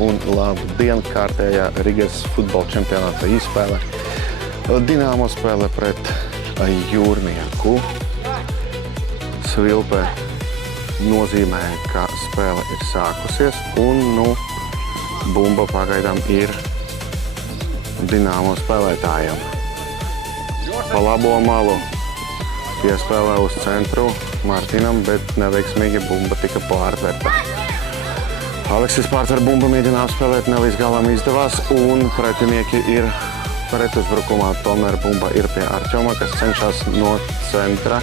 un labu dienu kārtējā Rigas futbola čempionāta izspēle. Dinamo spēle pret Jūrnieku. Svilpe nozīmē, ka spēle ir sākusies un bumba pagaidām ir Dinamo spēlētājiem. Pa labo malu piespēlē uz centru Martinam, bet neveiksmīgi bumba tika pārtverta. Aleksis pārtver bumbu, mēģina apspēlēt, ne līdz galam izdevās, un pretinieki ir pretuzbrukumā. Tomēr bumba ir pie Artjoma, kas cenšas no centra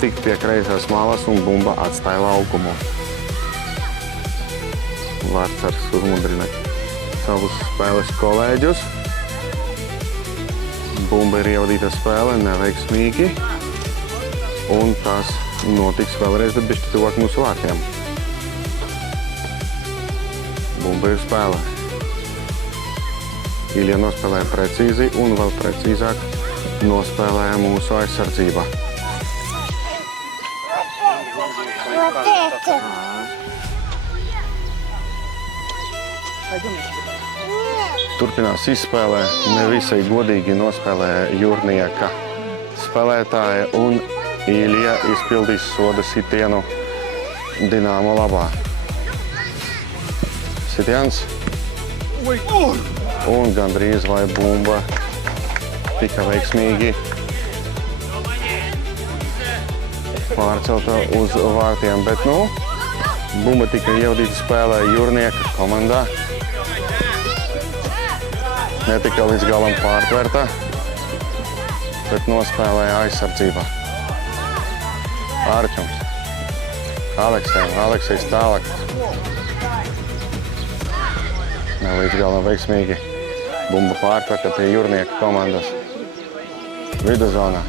tikt pie kreisās malas, un bumba atstāja laukumu. Vārtsars uzmudrina savus spēles kolēģus. Bumba ir ievadīta spēle neveiksmīgi, un tas notiks vēlreiz, bet bišķi tuvāk mūsu vārtiem. Bumba ir spēle. Ilja nospēlēja precīzi un vēl precīzāk nospēlēja mūsu aizsardzība. Turpinās izspēlē, nevisai godīgi nospēlēja Jūrnieka spēlētāja, un Ilja izpildīs soda sitienu Dinamo labā. Sitiens. Un gandrīz vai bumba tika veiksmīgi pārcelta uz vārtiem, bet bumba tika ievadīta spēlē Jūrnieka komandā. Netika līdz galam pārtverta, bet nospēlēja aizsardzībā. Artjoms. Aleksejs tālāk. Ne līdz galam veiksmīgi. Bumba pārtverta pie Jūrnieka komandas viduzonā.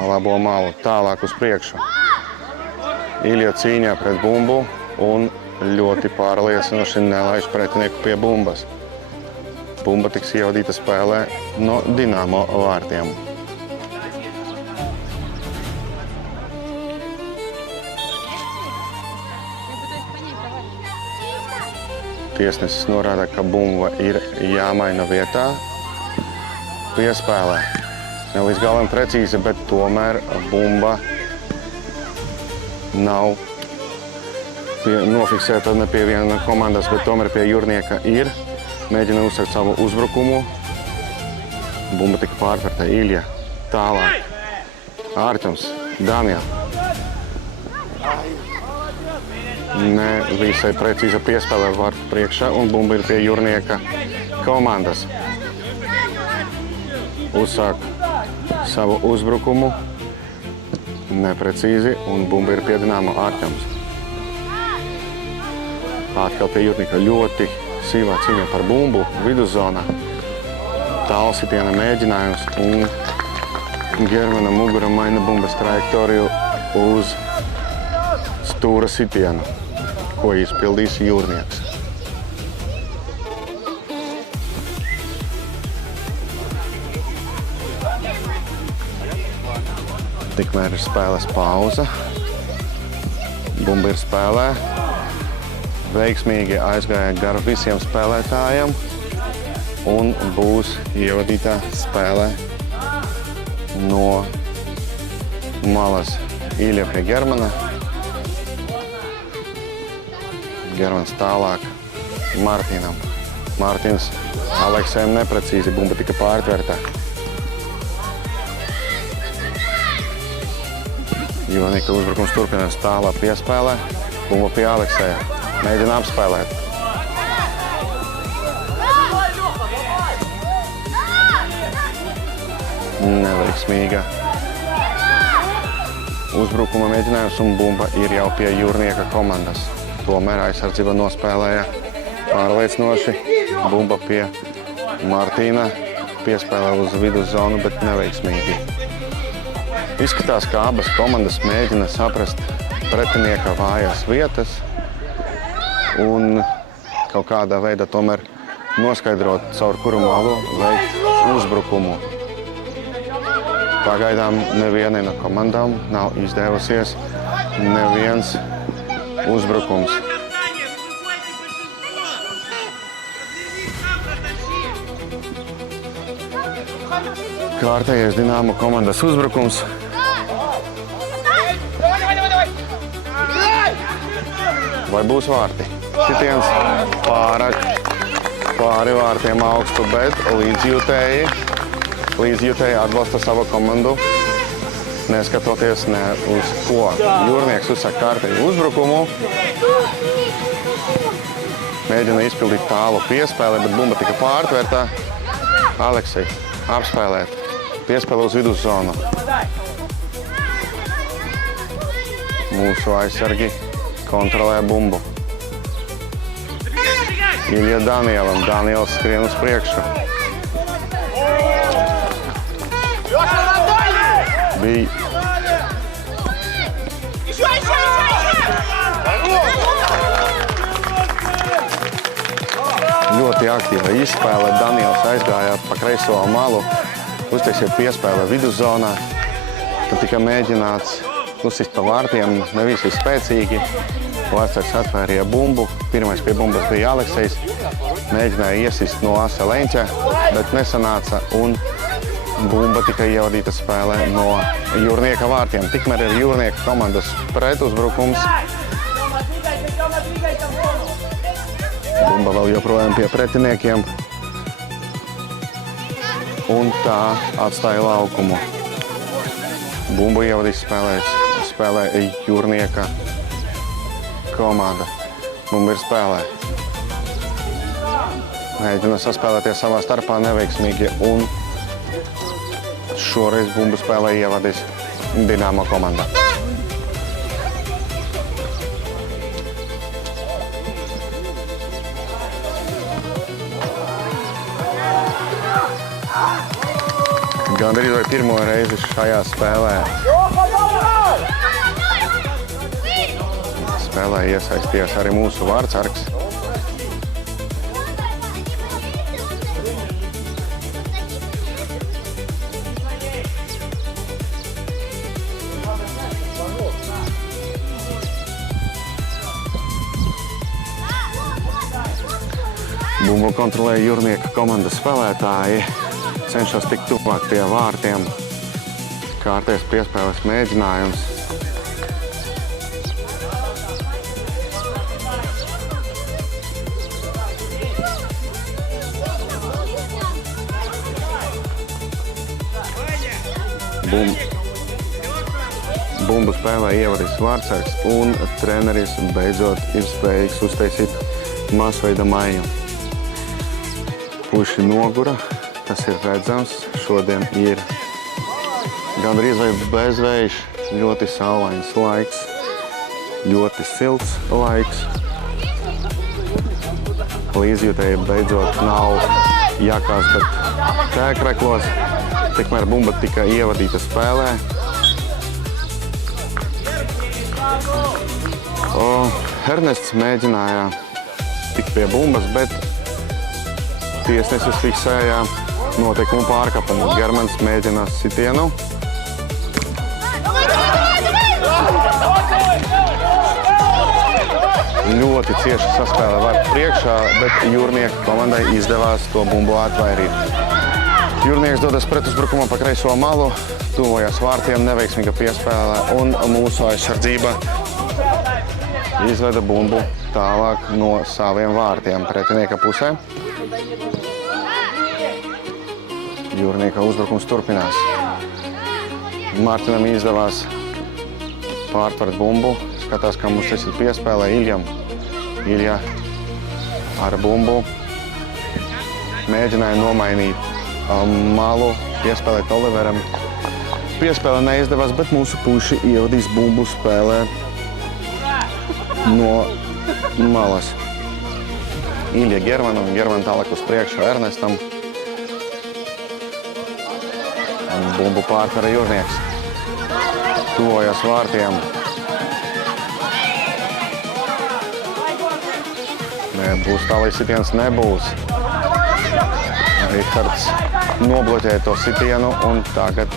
Labo malu tālāk uz priekšu. Ilja cīņā pret bumbu un ļoti pārliecinoši nelaiž pretinieku pie bumbas. Bumba tiks ievadīta spēlē no Dinamo vārtiem. Tiesnesis norāda, ka bumba ir jāmaina vietā. Piespēlē. Ne līdz galam precīzi, bet tomēr bumba nav nofiksēta ne pie viena komandas, bet tomēr pie Jūrnieka ir. Mēģina uzsākt savu uzbrukumu. Bumba tika pārtverta. Ilja tālāk. Artjoms. Damjan. Ne visai precīza piespēlē vārtu priekšā, un bumba ir pie Jūrnieka komandas. Uzsāk savu uzbrukumu. Neprecīzi, un bumba ir pie Dinamo. Artjoms. Atkal pie Jūrnieka ļoti sīvā cīņa par bumbu viduszonā. Tālsitiena mēģinājums, un Germana mugura maina bumbas trajektoriju uz stūra sitienu, ko izpildīs Jūrnieks. Tikmēr ir spēles pauza. Bumba ir spēlē. Veiksmīgi aizgāja gar visiem spēlētājiem un būs ievadītā spēlē no malas Ilja pie Germana. Germans tālāk Martinam. Martins Aleksējam neprecīzi, bumba tika pārtverta. Jūrnieka uzbrukums turpinās tālāk piespēlē. Bumba pie Alekseja. Mēģina apspēlēt. Neveiksmīga uzbrukuma mēģinājums, un bumba ir jau pie Jūrnieka komandas. Tomēr aizsardzība nospēlēja pārliecinoši. Bumba pie Martīna. Piespēlē uz viduszonu, bet neveiksmīgi. Izskatās, ka abas komandas mēģina saprast pretinieka vājās vietas un kaut kādā veidā tomēr noskaidrot, caur kuru malu veikt uzbrukumu. Pagaidām nevienai no komandām nav izdevusies neviens uzbrukums. Kārtējais Dinamo komandas uzbrukums. Vai būs vārti? Sitiens pāri vārtiem augstu, bet līdzjūtēji atbalsta savu komandu, neskatoties ne uz ko. Jūrnieks uzsaka kārtēju uzbrukumu. Mēģina izpildīt tālu piespēli, bet bumba tika pārtvērta. Aleksij, apspēlēt. Piespēle uz viduszonu. Mūsu aizsargi kontrolē bumbu. Ilja Danielam. Daniels skrien uz priekšu. Bija ļoti aktīva izspēle. Daniels aizgāja pa kreiso malu, uztaisīja piespēle viduszonā. Tad tika mēģināts uzsist pa vārtiem, ne visi spēcīgi. Vārtsargs atvērīja bumbu. Pirmais pie bumbas bija Aleksejs. Mēģināja iesist no asa leņķa, bet nesanāca un bumba tika ievadīta spēlē no Jūrnieka vārtiem. Tikmēr ir Jūrnieka komandas pretuzbrukums. Bumba vēl joprojām pie pretiniekiem. Un tā atstāja laukumu. Bumbu ievadīs spēlē Jūrnieka komanda. Bumba ir spēlē. Mēģina saspēlēties savā starpā neveiksmīgi un šoreiz bumbu spēlē ievadīs Dinamo komanda. Gandrīz vai pirmo reizi šajā spēlē iesaistījās arī mūsu vārtsargs. Bumbu kontrolē Jūrnieka komandas spēlētāji. Cenšas tikt tuvāk pie vārtiem. Kārtēs piespēles mēģinājums. Bumbu spēlē ievadīs vārtsargs un treneris beidzot ir spējīgs uztaisīt masveida maiņu. Puiši nogura. Tas ir redzams, šodien ir gandrīz vai bezvējš, ļoti saulains laiks, ļoti silts laiks. Līdzjūtēji beidzot nav jakās, bet tēkreklos. Tikmēr bumba tika ievadīta spēlē. Ernests mēģināja tikt pie bumbas, bet tiesnesis fiksēja noteikumu pārkāpumu. Germans mēģina sitienu. Ļoti cieši saspēle vārtu priekšā, bet Jūrnieka komandai izdevās to bumbu atvairīt. Jūrnieks dodas pretuzbrukumā pa kreiso malu, tuvojas vārtiem, neveiksmīga piespēle un mūsu aizsardzība izveda bumbu tālāk no saviem vārtiem pretinieka pusē. Jūrnieka uzbrukums turpinās. Mārtiņam izdevās pārtvert bumbu. Skatās, kā mums tas ir piespēlē Iljam. Ilja ar bumbu mēģināja nomainīt malu, piespēlēt Oliveram. Piespēle neizdevās, bet mūsu puiši ievadīs bumbu spēlē no malas. Ilja Germanam, German tālāk uz priekšu Ernestam. Bumbu pārtvara Jūrnieks. Tuvojas vārtiem. Nebūs tālāk sitiens, nebūs. Rihards nobloķēja to sitienu un tagad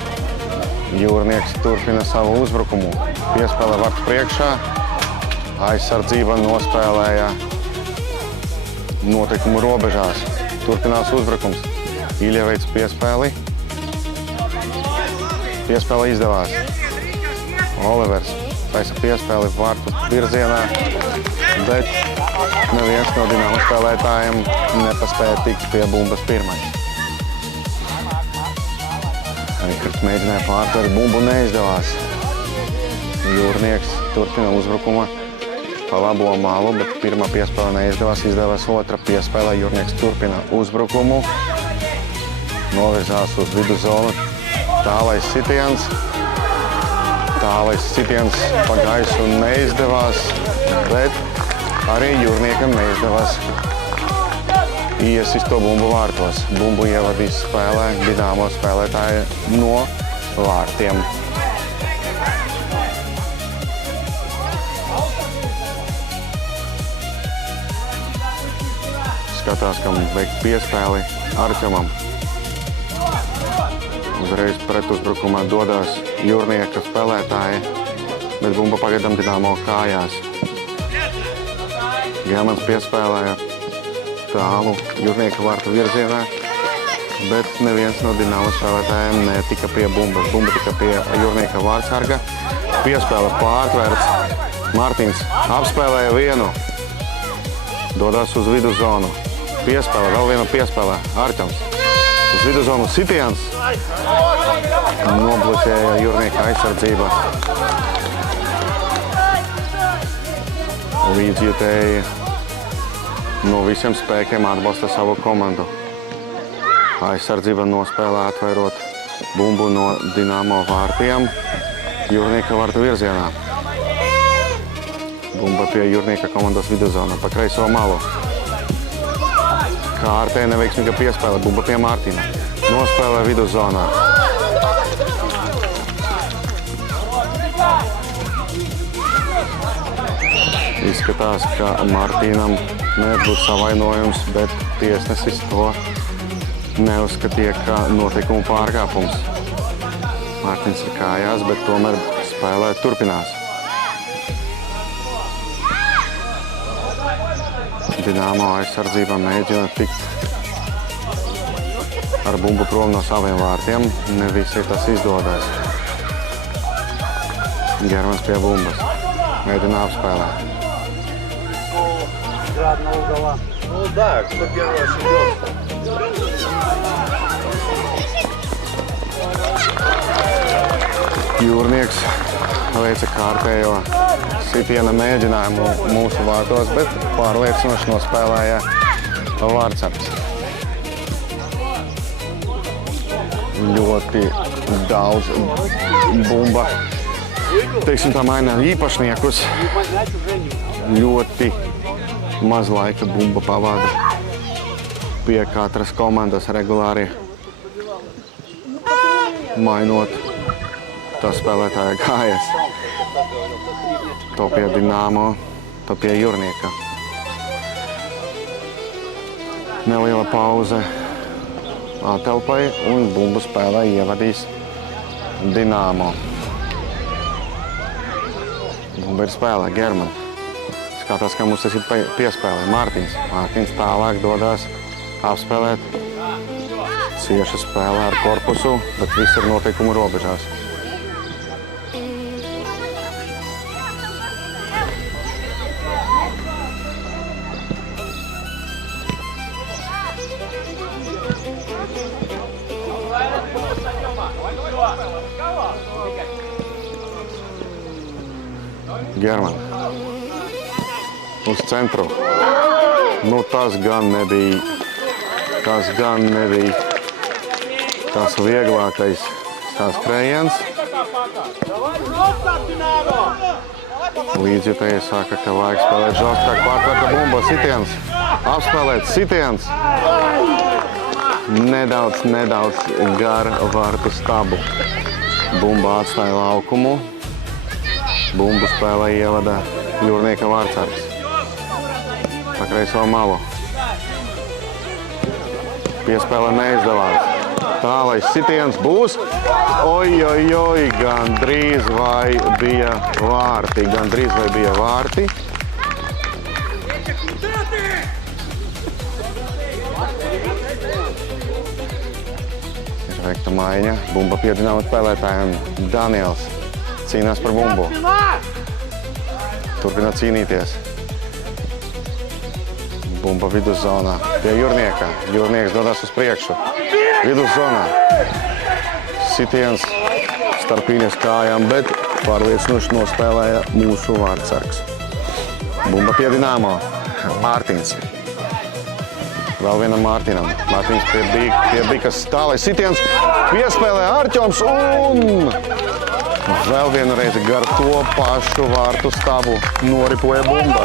Jūrnieks turpina savu uzbrukumu. Piespēle vārtu priekšā. Aizsardzība nospēlēja notikumu robežās. Turpinās uzbrukums. Ilja veic piespēli. Piespēle izdevās. Olivers taisa piespēli vārtu virzienā, bet neviens no Dinamo spēlētājiem nepaspēja tikt pie bumbas pirmais. Rikards mēģināja pārtvert bumbu, neizdevās. Jūrnieks turpina uzbrukuma pa labo malu, bet pirmā piespēle neizdevās, izdevās otra piespēle. Jūrnieks turpina uzbrukumu, novirzās uz viduzonu. Tālais sitiens. Tālais sitiens pa gaisu neizdevās, bet arī Jūrniekam neizdevās iesist to bumbu vārtos. Bumbu ievadīs spēlē Dinamo spēlētāji no vārtiem. Skatās, kam veikt piespēli Arķemam. Uzreiz pretuzbrukumā dodās Jūrnieka spēlētāji, bet bumba pagaidām Dinamo kājās. Gelmans piespēlēja tālu Jūrnieka vārtu virzienā, bet neviens no Dinamo spēlētājiem netika pie bumbas. Bumba tika pie Jūrnieka vārtsarga. Piespēle pārtvērts. Mārtiņš apspēlēja vienu. Dodās uz viduzonu. Piespēle, vēl viena piespēle. Arķems. Uz viduzonu sitiens. Nobloķēja Jūrnieka aizsardzība. Līdzjutēji no visiem spēkiem atbalsta savu komandu. Aizsardzība nospēlē atvairot bumbu no Dinamo vārtiem Jūrnieka vārtu virzienā. Bumba pie Jūrnieka komandas viduzona pa kreiso malu. Kārtē neveiksmīga piespēle, bumba pie Mārtiņa. Nospēlē viduzonā. Izskatās, ka Mārtiņam nebūtu savainojums, bet tiesnesis to neuzskatīja kā notikumu pārkāpums. Mārtiņš ir kājās, bet tomēr spēlē turpinās. Dinamo aizsardzība mēģina tikt ar bumbu prom no saviem vārtiem. Ne visi tas izdodas. Germans pie bumbas. Mēģina apspēlēt. Ну да, кто первый ошибется. Jūrnieks veica kārtējo sitiena mēģinājumu mūsu vārtos, bet pārliecinoši nospēlēja vārtsargs. Ļoti daudz bumba, teiksim tā, maina īpašniekus. Ļoti maz laika bumba pavada pie katras komandas regulāri mainot to spēlētāja kājas. To pie Dinamo, to pie Jūrnieka. Neliela pauze atelpai un bumbu spēlē ievadīs Dinamo. Bumba ir spēlē, German. Skatās, ka mums tas ir piespēlē. Mārtiņš tālāk dodās apspēlēt. Cieša spēlē ar korpusu, bet viss ir noteikumu robežās. German. Uz centru. Nu, tas gan nebija tas vieglākais skrējiens. Līdzjutēji saka, ka vajag spēlēt žostāk, pārtvērta bumba, sitiens. Apspēlēt sitiens. Nedaudz gar vārtu stabu. Bumba atstāja laukumu. Bumbu spēlē ievada Jūrnieka vārtsargs. Pa kreiso malu. Piespēle neizdevās. Tālais sitiens būs. Oi, gandrīz vai bija vārti. Veikta maiņa. Bumba pie Dinamo spēlētājiem. Daniels cīnās par bumbu. Turpina cīnīties. Bumba viduszonā pie Jūrnieka. Jūrnieks dodas uz priekšu. Viduszonā. Sitiens starp viņas kājām, bet pārliecinoši nospēlēja mūsu vārdsargs. Bumba pie Dinamo. Mārtiņš. Vēl vienam Mārtiņam. Mārtiņš pie Bikas tālai. Sitiens piespēlē Arķoms un vēl vienu reizi gar to pašu vārtu stabu noripoja bumba.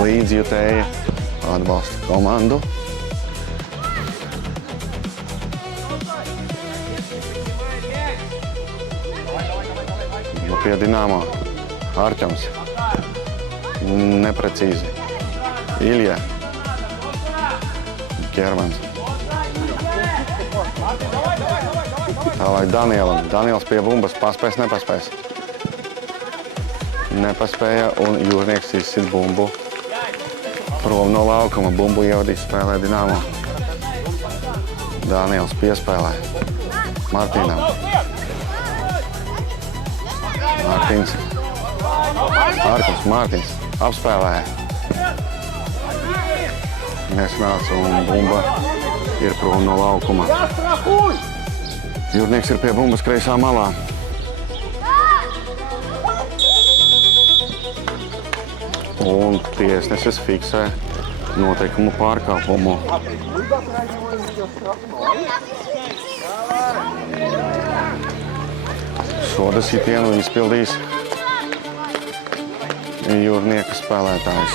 Līdzjutēji atbalsta komandu. Pie Dinamo. Arķoms. Neprecīzi. Ilja. Ķermans. Tālāk Danielam. Daniels pie bumbas. Paspēs, nepaspēs. Nepaspēja un Jūrnieks izsit bumbu prom no laukuma. Bumbu ievadīs spēlē Dinamo. Daniels piespēlē Martīnam. Mārtiņš. Mārtiņš apspēlēja. Nesnāca un bumba ir prom no laukuma. Jūrnieks ir pie bumbas kreisā malā. Un tiesnesis fiksē noteikumu pārkāpumu. Soda sitienu izpildīs Jūrnieka spēlētājs.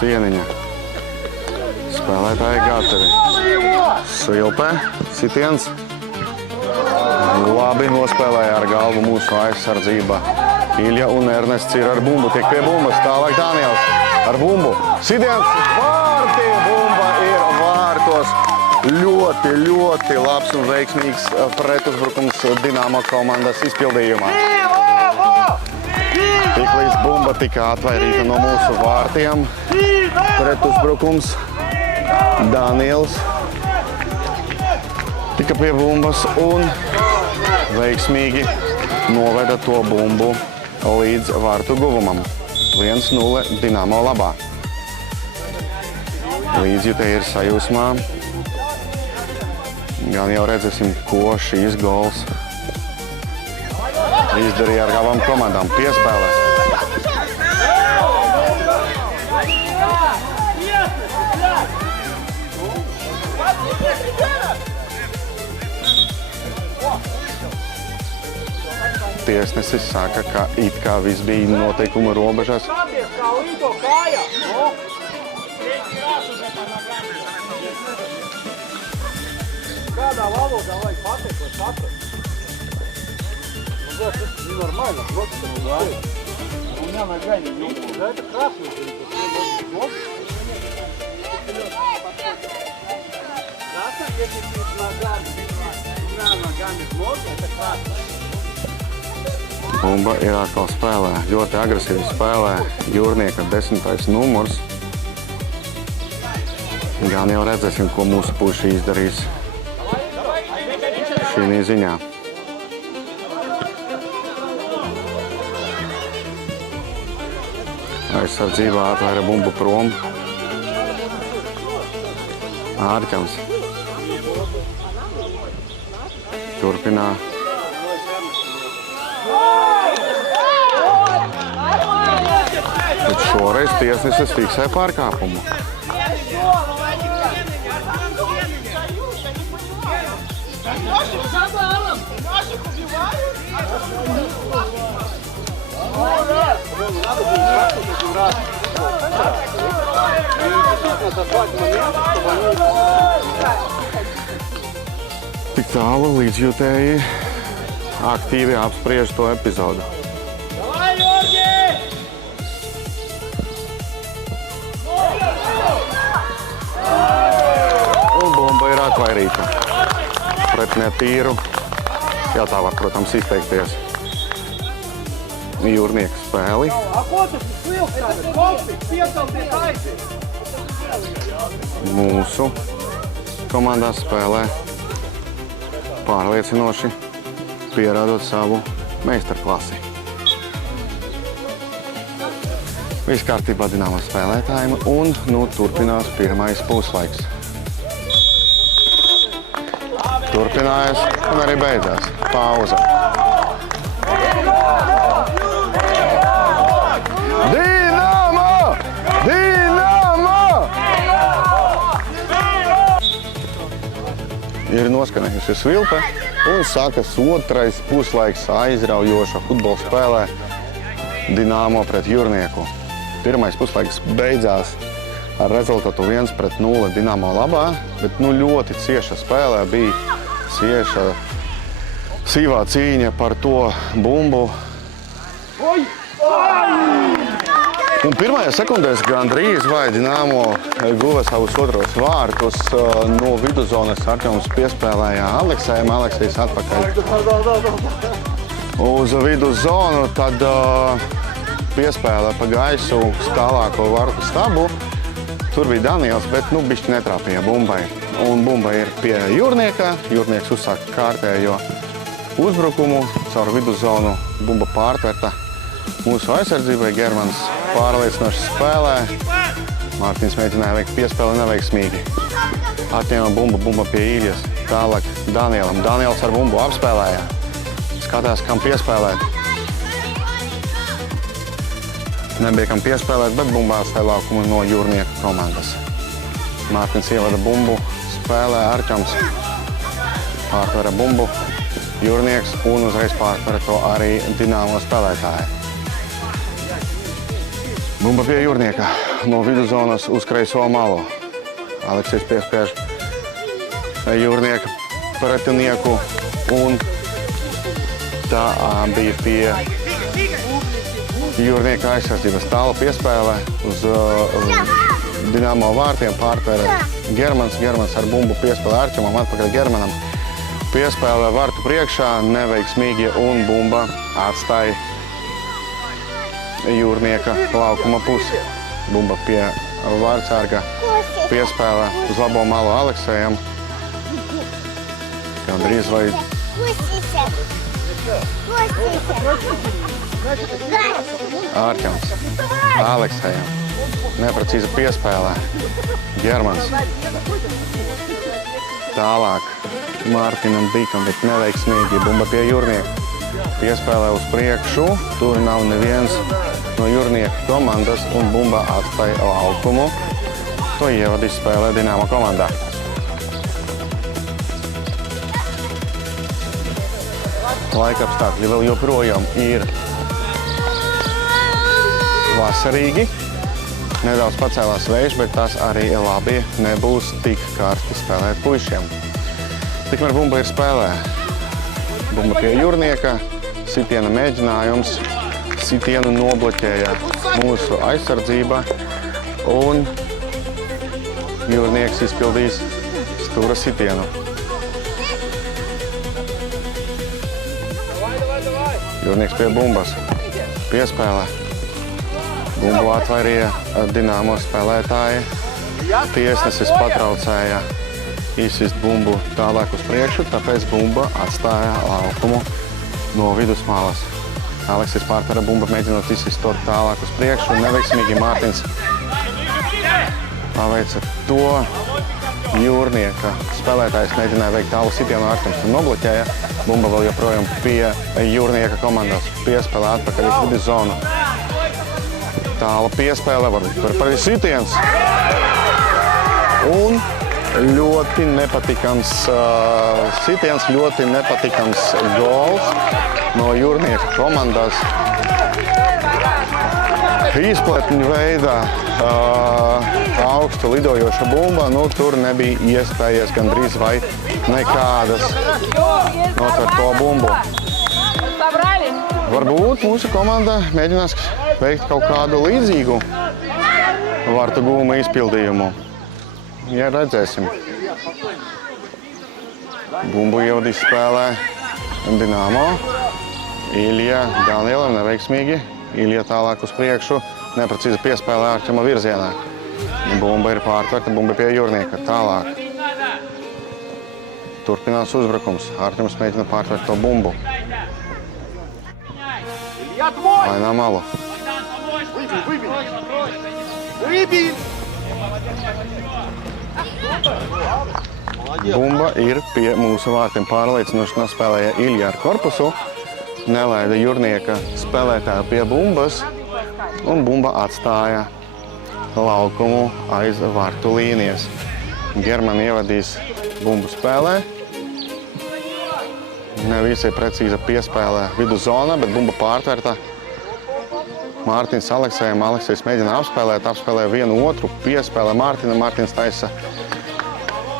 Sieniņa. Spēlētāji gatavi. Svilpē, sitiens. Labi nospēlēja ar galvu mūsu aizsardzība. Ilja un Ernests ir ar bumbu, tiek pie bumbas. Tālāk Daniels ar bumbu. Sitiens vārti, bumba ir vārtos. Ļoti labs un veiksmīgs pretuzbrukums Dinamo komandas izpildījumā. Tiklīdz bumba tika atvairīta no mūsu vārtiem, pretuzbrukums Daniels tika pie bumbas un veiksmīgi noveda to bumbu līdz vārtu guvumam. 1-0 Dinamo labā. Līdzjutēji ir sajūsmā. Gan jau redzēsim, ko šīs gols izdarīja ar abām komandām. Piespēlē. Tiesnesis saka, ka it kā viss bija noteikuma robežās. Kādā valodā vajag pateikt, vai saprast? Nu, zināš, tas ir normāli, protams, ka vajag. Un jānagaini jūtu. Это красный, это красный. Красный, если ты ногами можно, это красный. Bumba ir atkal spēlē. Ļoti agresīvi spēlē Jūrnieka 10. numurs. Gan jau redzēsim, ko mūsu puiši izdarīs šī ziņā. Aizsardzībā atvēra bumbu prom. Ārķams. Turpinā. Bet šoreiz tiesnesis fiksē pārkāpumu. Tik tālu līdzjutēji aktīvi apspriež to epizodu. Un bumba ir atvairīta pret netīru. Jā, tā var, protams, izteikties. Jūrnieku spēli. A ko tu svilp tagad? Kopik, piecelties aiziet. Mūsu komandā spēlē pārliecinoši, pierādot savu meistarklasi. Viss kārtībā Dinamo spēlētājiem un turpinās pirmais puslaiks. Turpinājās un arī beidzās. Pauze. Dinamo! Dinamo! Ir noskanējusi svilpe un sākas otrais puslaiks aizraujoša futbola spēlē Dinamo pret Jūrnieku. Pirmais puslaiks beidzās ar rezultātu 1-0 Dinamo labā, bet ļoti cieša spēlē bija cieša sīvā cīņa par to bumbu. Un pirmajā sekundēs gandrīz vai Dinamo guva savus otros vārtus. No viduszonas Artjoms piespēlēja Aleksējam. Aleksējs atpakaļ uz viduszonu, tad piespēlē pa gaisu uz tālāko vartu stabu. Tur bija Daniels, bet bišķi netrāpīja bumbai. Un bumba ir pie Jūrnieka. Jūrnieks uzsāk kārtējo uzbrukumu caur viduszonu. Bumba pārtverta mūsu aizsardzībai. Germans pārliecinoši spēlē. Mārtiņš mēģināja veikt piespēli neveiksmīgi. Atņēma bumba pie Īļas. Tālāk Danielam. Daniels ar bumbu apspēlēja. Skatās, kam piespēlēt. Nebija kam piespēlēt, bet bumbā atstāja laukumu no Jūrnieku komandas. Mārtiņš ievada bumbu, spēlē Artjoms. Pārtvera bumbu Jūrnieks un uzreiz pārtvera to arī Dinamo spēlētāji. Bumba pie Jūrnieka no viduszonas uz kreiso malu. Aleksijs piespiež Jūrnieka pretinieku un tā bija pie Jūrnieka aizsardzības. Tālu piespēlē uz Dinamo vārtiem pārtvera Germans. Germans ar bumbu piespēlē Artjomam, atpakaļ Germanam. Piespēlē vārtu priekšā, neveiksmīgi un bumba atstāja Jūrnieka laukuma pusi. Bumba pie vārtsarga, piespēlē uz labo malu Aleksējam. Gandrīz vai Artjoms Aleksējam. Neprecīza piespēlē. Germans. Tālāk Mārtiņam Dīkam, bet neveiksmīgi. Bumba pie Jūrnieka. Piespēlē uz priekšu. Tur nav neviens no Jūrnieku komandas un bumba atstāja laukumu. To ievadīs spēlē Dinamo komandā. Laika apstākļi vēl joprojām ir vasarīgi. Nedaudz pacēlās vējš, bet tas arī labi nebūs tik karsti spēlēt puišiem. Tikmēr bumba ir spēlē. Bumba pie Jūrnieka, sitiena mēģinājums, sitienu nobloķēja mūsu aizsardzība un Jūrnieks izpildīs stūra sitienu. Jūrnieks pie bumbas, piespēlē. Bumbu atvairīja Dinamo spēlētāji. Tiesnesis patraucēja izsist bumbu tālāk uz priekšu, tāpēc bumba atstāja laukumu no vidusmalas. Aleksis pārtvera bumbu, mēģinot izsist to tālāk uz priekšu. Neveiksmīgi Mārtiņš paveica to. Jūrnieka spēlētājs mēģināja veikt tālu sitienu, Artjoms un nobloķēja. Bumba vēl joprojām pie Jūrnieka komandas. Piespēlē atpakaļ uz viduszonu. Tāla piespēle, varbūt par sitiens. Un ļoti nepatikams sitiens, ļoti nepatikams gols no Jūrnieka komandas. Izpletņu veidā augstu lidojoša bumba, tur nebija iespējas gandrīz vai nekādas notvert to bumbu. Varbūt mūsu komanda mēģinās veikt kaut kādu līdzīgu vārtu gūmu izpildījumu. Ja redzēsim. Bumbu ievadīs spēlē Dinamo. Ilja Danielam neveiksmīgi. Ilja tālāk uz priekšu. Neprecīzi piespēlē Arķema virzienā. Bumba ir pārtverta, bumba pie jūrnieka. Tālāk. Turpinās uzbrukums. Arķems mēģina pārtvert to bumbu. Vai nav malu. Bumba ir pie mūsu vārtiem. Pārliecinoši nospēlēja Ilja ar korpusu. Nelaida jūrnieka spēlētāju pie bumbas. Un bumba atstāja laukumu aiz vārtu līnijas. Germani ievadīs bumbu spēlē. Ne visai precīza piespēlē viduzonā, bet bumba pārtverta. Mārtiņš Aleksējam. Aleksējs mēģina apspēlē vienu otru, piespēlē Mārtiņam. Mārtiņš taisa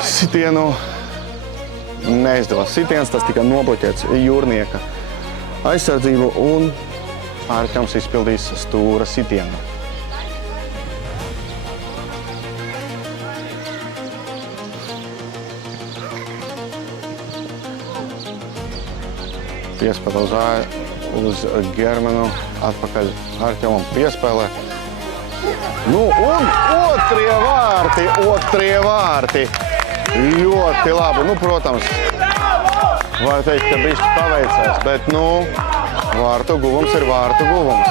sitienu. Neizdevās sitiens, tas tika nobloķēts jūrnieka aizsardzību un Arķems izpildīs stūra sitienu. Piespēlē uz Germanu, atpakaļ Arķemam piespēlē. Nu, un otrie vārti. Ļoti labi. Nu, protams, var teikt, ka bišķi paveicās, bet, nu, vārtu guvums ir vārtu guvums.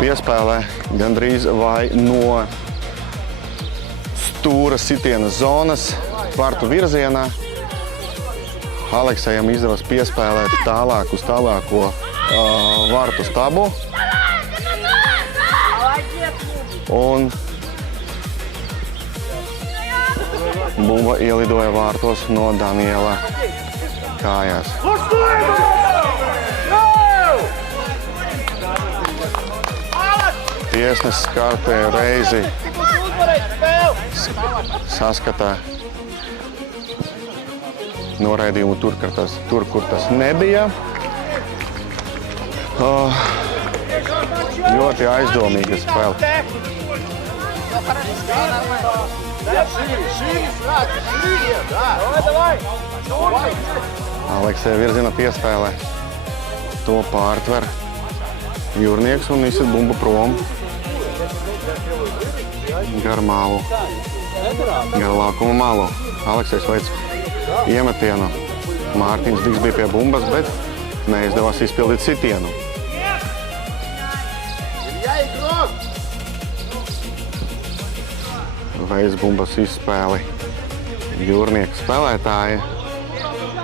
Piespēlē gandrīz vai no stūra sitiena zonas vārtu virzienā. Aleksējam izdevās piespēlēt tālāk uz tālāko vārtu stabu. Un bumba ielidoja vārtos no Daniela kājās. Tiesnesis kārtējo reizi saskatā noraidījumu tur, kur tas nebija. Ļoti aizdomīga spēle. Aleksēja virzina piespēlē. To pārtver jūrnieks un izsit bumbu prom. Gar malu. Gar laukuma malu. Aleksējs veic iemetienu. Mārtiņš Diks bija pie bumbas, bet neizdevās izpildīt sitienu. Veids bumbas izspēli. Jūrnieka spēlētāji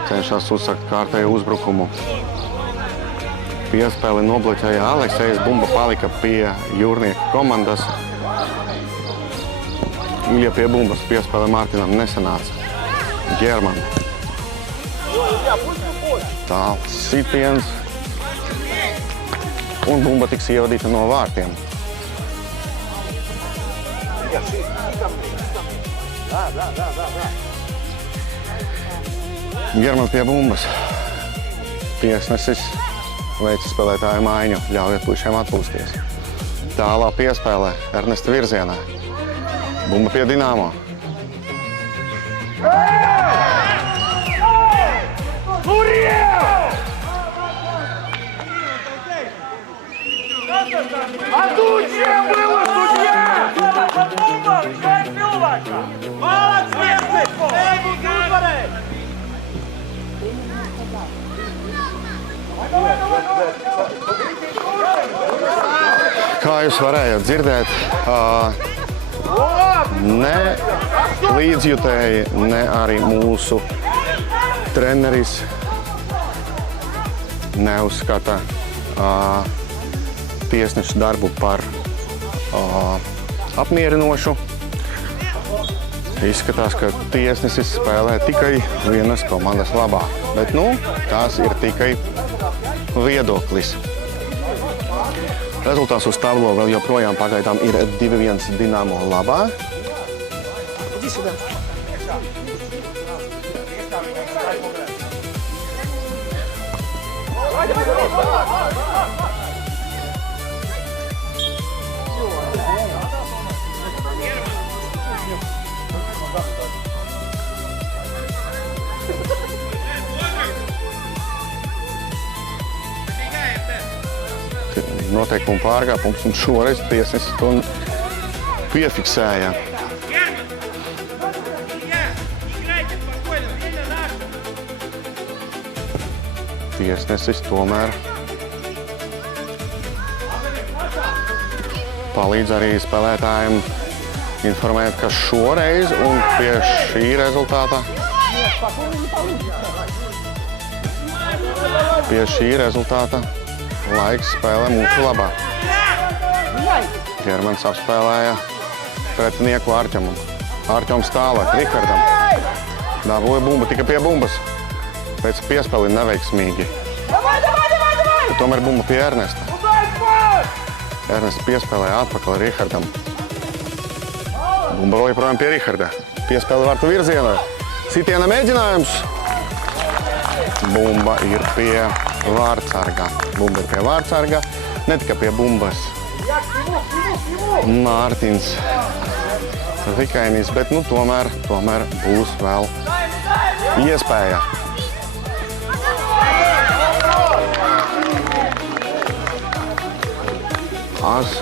cenšas uzsakt kārtēju uzbrukumu. Piespēli nobloķēja Aleksējs, bumba palika pie jūrnieka komandas. Ilja pie bumbas piespēle Mārtiņam nesanāca. Germani. Tāls sitiens. Un bumba tiks ievadīta no vārtiem. Germani pie bumbas. Tiesnesis veica spēlētāju maiņu, ļaujot puišiem atpūsties. Tālā piespēlē Ernesta virzienā. Bumba pie Dinamo. А тут чем было, судья? Бомба, 5 cilvēka! Молодец! Ej, būs uzvarēji! Kā jūs varējāt dzirdēt, ne līdzjutēji, ne arī mūsu treneris neuzskata tiesnešu darbu par apmierinošu. Izskatās, ka tiesnesis spēlē tikai vienas komandas labā. Bet, nu, tās ir tikai viedoklis. Rezultāts uz tablo vēl joprojām pagaidām ir 2-1 Dinamo labā. noteikumu pārkāpums, un šoreiz tiesnesis to piefiksēja. Tiesnesis tomēr palīdz arī spēlētājiem informēt, ka šoreiz un pie šī rezultāta laiks spēlē mūsu labā. Germans apspēlēja pretinieku Arķemam. Arķoms tālāk Rihardam. Dabūja bumbu, tika pie bumbas. Pēc piespēli neveiksmīgi. Tomēr bumba pie Ernesta. Ernests piespēlēja atpakaļ Rihardam. Bumba vēl joprojām pie Riharda. Piespēle vārtu virzienā. Sitiena mēģinājums. Bumba ir pie vārtsarga. Ne tikai pie bumbas. Mārtiņš Vikainis, bet tomēr būs vēl iespēja.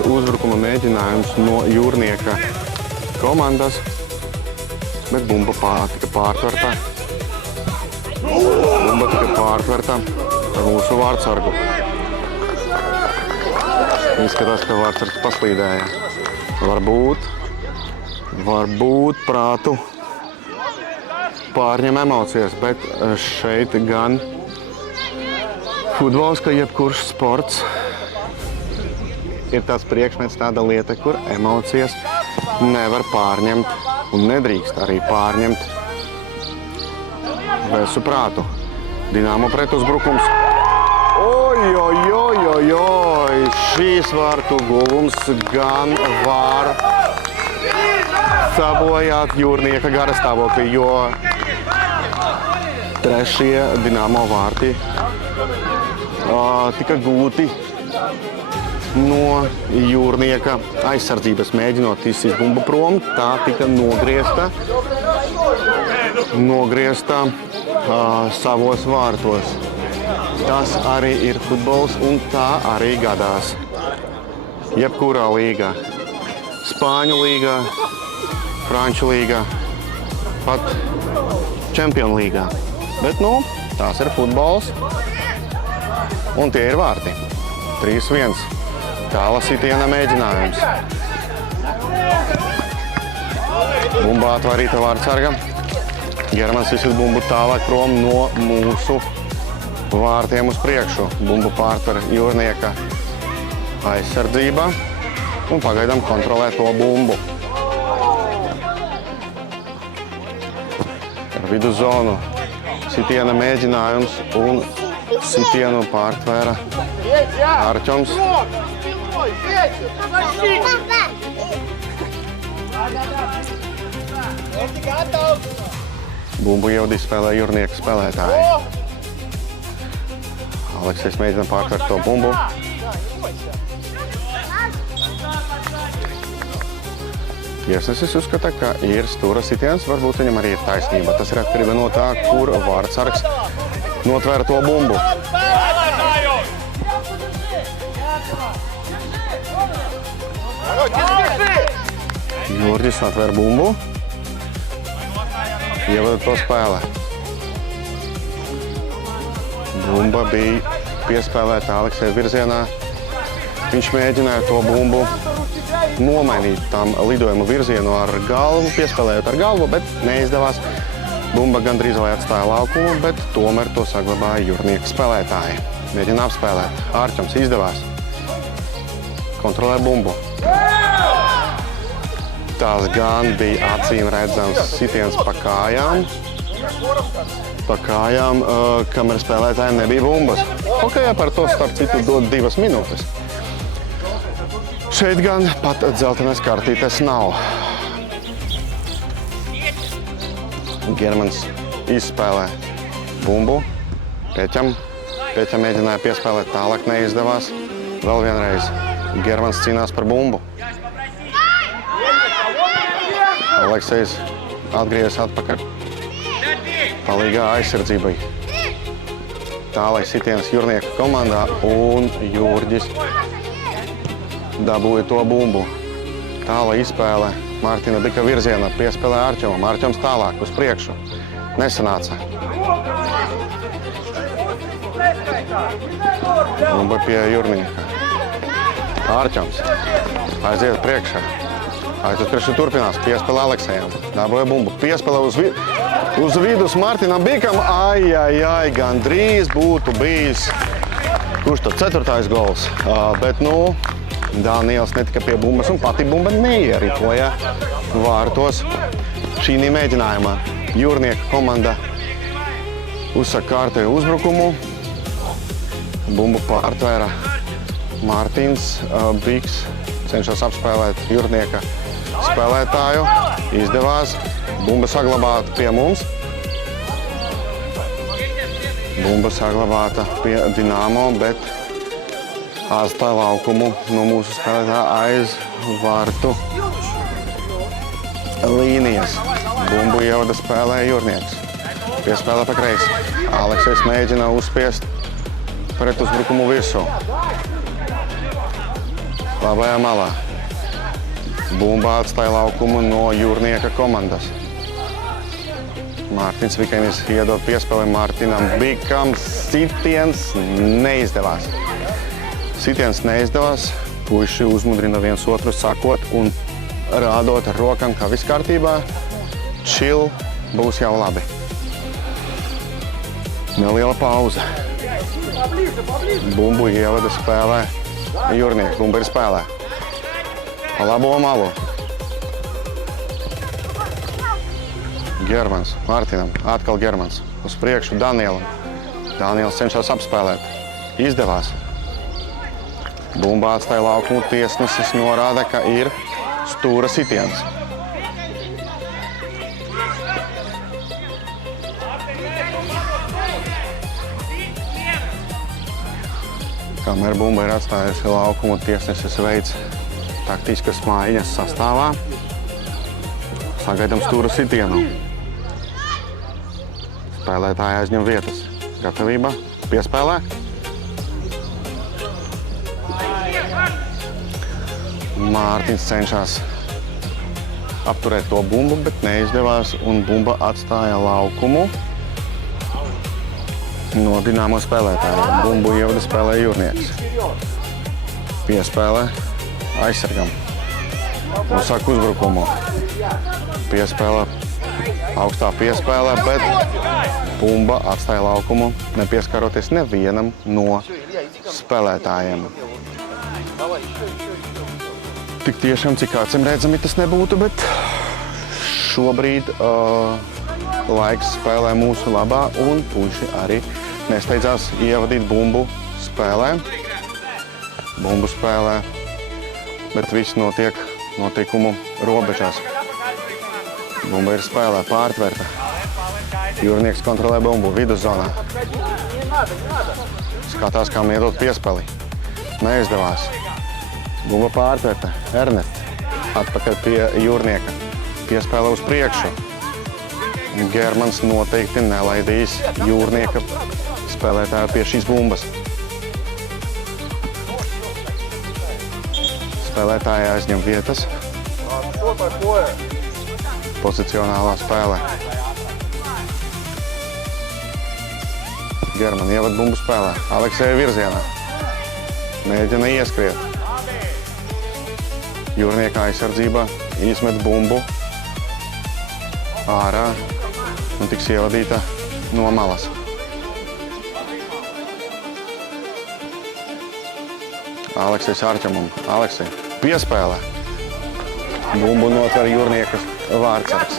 Uzbrukuma mēģinājums no Jūrnieka komandas, bet bumba tika pārtverta. Ar mūsu vārtsargu. Izskatās, ka vārtsargs paslīdēja. Varbūt prātu pārņem emocijas, bet šeit gan futbols, ka jebkurš sports ir tāds priekšmets, tāda lieta, kur emocijas nevar pārņemt un nedrīkst arī pārņemt vesu prātu. Dinamo pretuzbrukums. Šīs vārtu guvums gan var sabojāt Jūrnieka garastāvokli, jo trešie Dinamo vārti tika gūti no Jūrnieka aizsardzības, mēģinot izsist bumbu prom. Tā tika nogriezta savos vārtos. Tas arī ir futbols un tā arī gadās. Jebkurā līgā. Spāņu līgā, Franču līgā, pat Čempionu līgā. Bet, tās ir futbols un tie ir vārti. 3-1. Tāla sitiena mēģinājums. Bumba atvarīta vārtsargam. Germans izsit bumbu tālāk prom no mūsu vārtiem uz priekšu. Bumbu pārtver Jūrnieka aizsardzībā un pagaidām kontrolē to bumbu. Ar viduszonu sitiena mēģinājums un sitienu pārtvēra Arķoms. Bumbu jau izspēlē Jūrnieka spēlētāji. Aleksejs mēģina pārtvert to bumbu. Tiesnesis uzskata, ka ir stūra sitiens, varbūt viņam arī ir taisnība. Tas ir atkarība no tā, kur vārtsargs notvēra to bumbu. Jurģis atvēra bumbu. Ievada to spēlē. Bumba bija piespēlēta Alekseja virzienā. Viņš mēģināja to bumbu nomainīt tam lidojumu virzienu ar galvu, piespēlējot ar galvu, bet neizdevās. Bumba gandrīz vai atstāja laukumu, bet tomēr to saglabāja Jūrnieka spēlētāji. Mēģina apspēlēt. Arķoms izdevās. Kontrolē bumbu. Tās gan bija acīm redzams sitiens pa kājām. Kamēr spēlētājiem nebija bumbas. Hokejā par to starp citu dod 2 minūtes. Šeit gan pat dzeltenes kartītes nav. Germans izspēlē bumbu. Pēķam mēģināja piespēlēt tālāk, neizdevās. Vēl vienreiz Germans cīnās par bumbu. Aleksejs atgriezās atpakaļ. Palīgā aizsardzībai. Tālāk sitiens Jūrnieka komandā un Jurģis dabūja to bumbu. Tāla izspēle. Mārtiņa Bika virzienā piespēlē Arčomam. Arčoms tālāk uz priekšu. Nesanāca. Bumba pie Jurnieka. Arčoms aiziet priekšā. Aiziet priekšā turpinās. Piespēlē Aleksejam. Dabūja bumbu. Piespēlē uz vidus Mārtiņam Bikam. Ai, gandrīz būtu bijis. Kurš tad 4. gols? Bet, Daniels netika pie bumbas un pati bumba neieripoja vārtos. Šī mēģinājumā Jūrnieka komanda uzsaka kārtēju uzbrukumu. Bumbu pārtvēra Mārtiņš Biks. Cenšas apspēlēt Jūrnieka spēlētāju. Izdevās. Bumba saglabāta pie mums. Bumba saglabāta pie Dinamo, bet atstāja laukumu no mūsu spēlētā aiz vārtu līnijas. Bumbu ievada spēlē Jūrnieks. Piespēlē pa kreisi. Aleksejs mēģina uzspiest pret uzbrukumu virsū. Labajā malā. Bumba atstāja laukumu no Jūrnieka komandas. Mārtiņš Vikenis iedod piespēli Mārtiņam Bikam. Sitiens neizdevās. Puiši uzmudrina viens otru sakot un rādot ar rokām, ka viss kārtībā. Chill, būs jau labi. Neliela pauze. Bumbu ievada spēlē Jūrnieks. Bumba ir spēlē. Pa labo malu. Germans, Mārtiņam, atkal Germans. Uz priekšu Danielam. Daniels cenšas apspēlēt. Izdevās. Bumba atstāja laukumu. Tiesnesis norāda, ka ir stūra sitiens. Kamēr bumba ir atstājusi laukumu, tiesnesis veids taktiskas mājiņas sastāvā. Sagaidām stūra sitienu. Spēlētāji aizņem vietas. Gatavība. Piespēlē. Mārtiņš cenšas apturēt to bumbu, bet neizdevās, un bumba atstāja laukumu no Dinamo spēlētājiem. Bumbu ievada spēlē Jūrnieks. Piespēlē aizsargam. Uzsāk uzbrukumu. Piespēlē, augstā piespēlē, bet bumba atstāja laukumu, nepieskaroties nevienam no spēlētājiem. Tik tiešām, cik acīm redzami tas nebūtu, bet šobrīd laiks spēlē mūsu labā, un puiši arī nesteidzās ievadīt bumbu spēlē. Bumbu spēlē, bet viss notiek notikumu robežās. Bumba ir spēlē, pārtverta. Jūrnieks kontrolē bumbu viduszonā. Skatās, kā iedot piespēli. Neizdevās. Bumba pārtverta. Ernest atpakaļ pie Jūrnieka. Piespēle uz priekšu. Germans noteikti nelaidīs Jūrnieka spēlētāju pie šīs bumbas. Spēlētāji aizņem vietas. Pozicionālā spēlē. German ievad bumbu spēlē. Alekseja virzienā. Mēģina ieskriet. Jūrnieka aizsardzībā izmet bumbu ārā un tiks ievadīta no malas. Aleksejs Arčomam. Aleksej piespēlē. Bumbu notver Jūrnieka vārdsargs.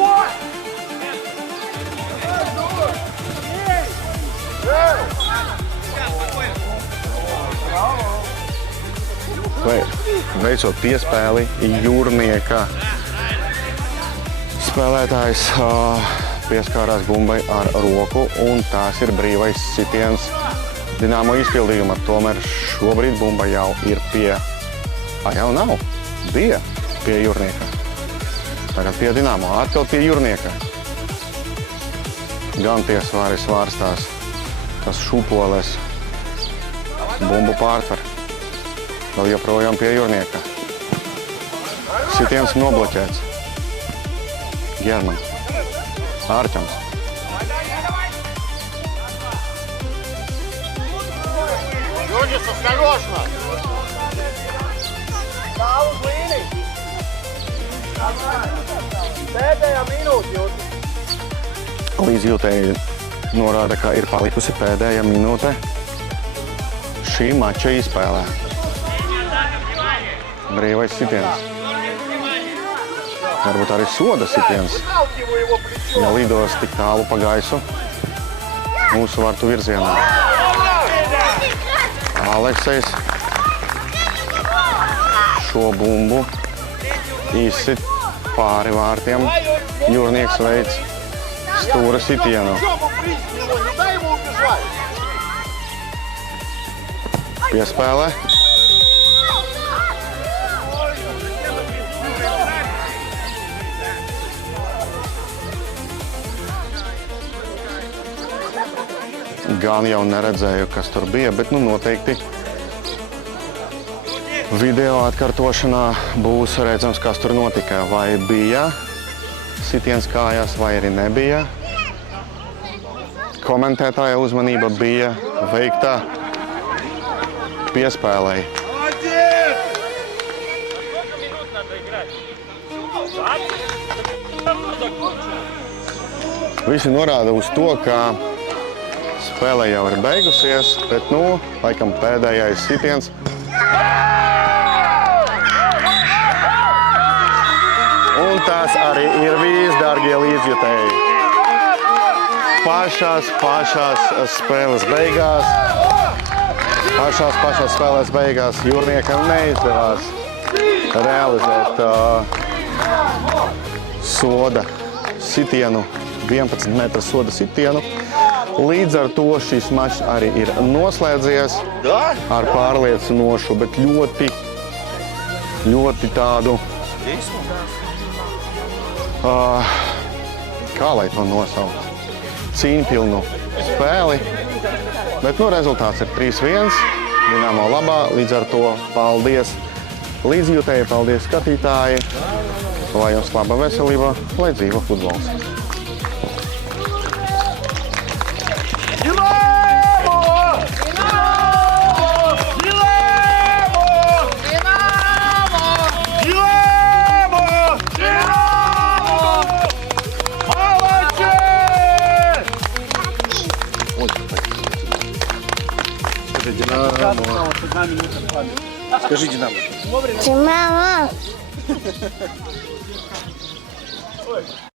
Veicot piespēli, Jūrnieka spēlētājs pieskārās bumbai ar roku, un tās ir brīvais sitiens Dinamo izpildījuma. Tomēr šobrīd bumba jau ir pie... jau nav. Bija pie Jūrnieka. Tagad pie Dinamo. Atkal pie Jūrnieka. Gan tie svari svārstās, tas šūpoles. Bumbu pārtver. Vēl joprojām pie jūrnieka. Sitiens nobloķēts. Germans. Ārķams. Юнис, осторожно! Stāv uz līniju! Pēdējā minūte, Junis. Līdzjūtēji norāda, ka ir palikusi pēdējā minūte šī mača izspēlē. Brīvais sitiens. Varbūt arī soda sitiens. Ja lidos tik tālu pa gaisu mūsu vartu virzienā. Aleksejs šo bumbu izsit pāri vārtiem. Jūrnieks veids stūra sitienu. Piespēlē. Gan jau neredzēju, kas tur bija, bet nu noteikti video atkārtošanā būs redzams, kas tur notika. Vai bija sitiens kājās, vai arī nebija. Komentētāja uzmanība bija veikta piespēlei. Visi norāda uz to, ka spēle jau ir beigusies, bet nu, laikam pēdējais sitiens. Un tas arī ir viss, dārgie līdzjutēji. Pašās spēles beigās. Pašās spēles beigās jūrniekam neizdevās realizēt soda sitienu, 11 metru soda sitienu. Līdz ar to šis mačs arī ir noslēdzies ar pārliecinošu, bet ļoti tādu, kā lai to nosaukt, cīņpilnu spēli. Bet nu, rezultāts ir 3-1, Dinamo labā, līdz ar to paldies līdzjūtēji, paldies skatītāji, lai jums laba veselība, lai dzīvo futbols. Скажи Динамо. Динамо.